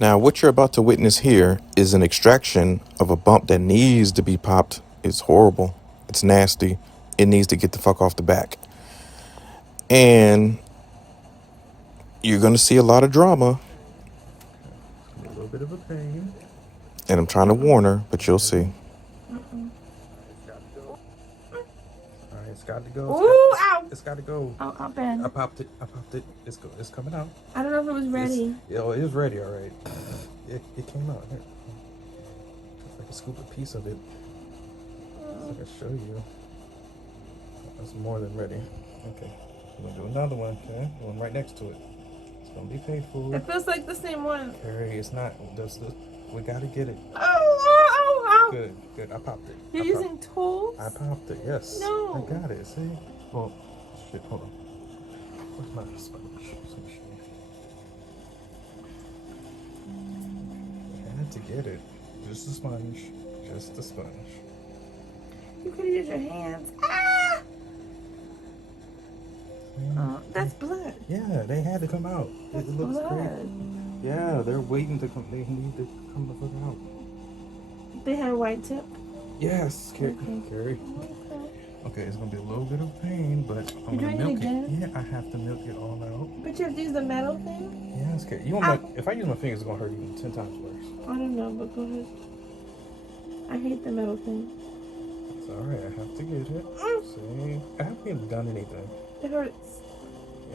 Now, what you're about to witness here is an extraction of a bump that needs to be popped. It's horrible. It's nasty. It needs to get the fuck off the back. And you're going to see a lot of drama. A little bit of a pain. And I'm trying to warn her, but you'll see. Alright, it's got to go. Ooh, ow! It's got to go. Oh, oh, Ben. I popped it. It's coming out. I don't know if it was ready. It is ready, alright. It came out. Here. If I can scoop a piece of it, so I can show you. That's more than ready. Okay. I'm going to do another one, okay? One right next to it. It's going to be painful. It feels like the same one. Carrie, it's not. We got to get it. Oh. Good. I popped it. You're using tools? I popped it, yes. No. I got it, see? Well, shit, hold on. Where's my sponge? I had to get it. Just a sponge. Just a sponge. You could have used your hands. Ah! Oh, that's blood. Yeah, they had to come out. That's it looks blood. great. Yeah, they're waiting to come. They need to come the fuck out. They had a white tip? Yes, Carrie. Okay. Okay, it's gonna be a little bit of pain, but I'm gonna milk it. Yeah, I have to milk it all out. But you have to use the metal thing? Yes, Carrie. You want if I use my fingers, it's gonna hurt even 10 times worse. I don't know, but go ahead. I hate the metal thing. It's alright, I have to get it. See? I haven't even done anything. It hurts.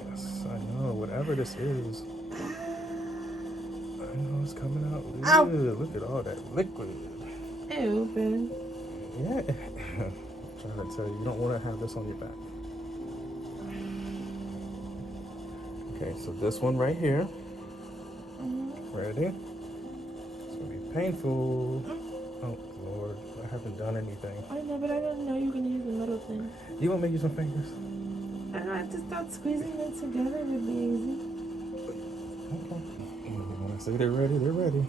Yes, I know. Whatever this is. I know it's coming out. Ow. Look at all that liquid. Ew, Ben. Yeah. I'm trying to tell you, you don't want to have this on your back. Okay, so this one right here. Ready? It's going to be painful. Oh, Lord. I haven't done anything. I know, but I didn't know you were going to use the metal thing. You want me to use my fingers? I don't know, I just thought squeezing it together would be easy. Okay. When I say they're ready, they're ready.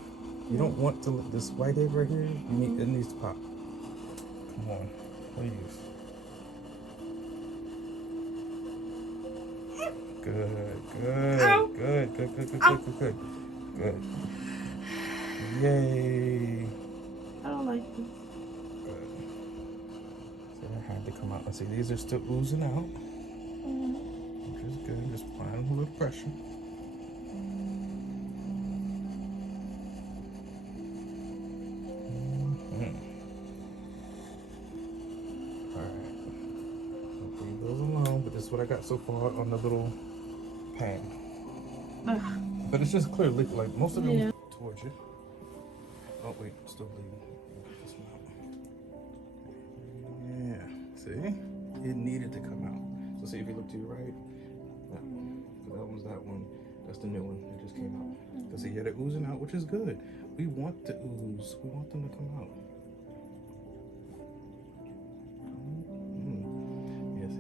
You don't want to, this whitehead right here, it needs to pop. Come on, please. Good. Ow. Good. Good. Yay. I don't like this. Good. So they had to come out. Let's see, these are still oozing out. Which is good. Just applying a little pressure. This is what I got so far on the little pan. But it's just clear liquid, like most of them towards you. Oh wait, still bleeding. Yeah, see? It needed to come out. So see if you look to your right. That one's that one. That's the new one. It just came out. Because see, yeah, they're oozing out, which is good. We want to ooze. We want them to come out.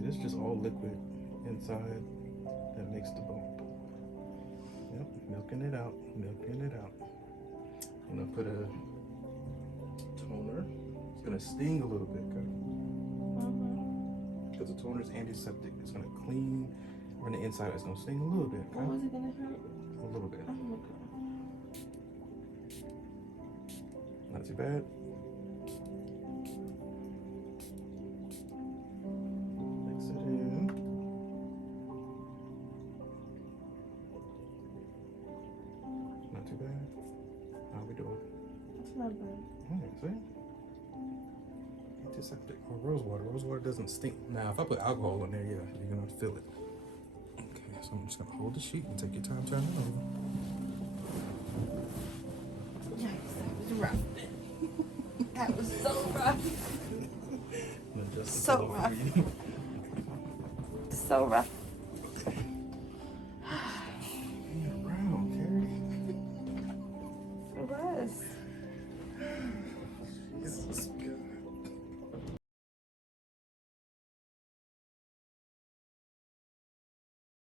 It's just all liquid inside that makes the bump. Yep, milking it out. I'm gonna put a toner. It's gonna sting a little bit, okay? Because the toner is antiseptic. It's gonna clean. On the inside, it's gonna sting a little bit, okay? How is it gonna hurt? A little bit. Oh, okay. Not too bad. See? Antiseptic or rose water. Rose water doesn't stink. Now, if I put alcohol in there, yeah, you're gonna feel it. Okay, so I'm just gonna hold the sheet and take your time turning it over. Yikes, that was rough. That was so rough. So rough. So rough.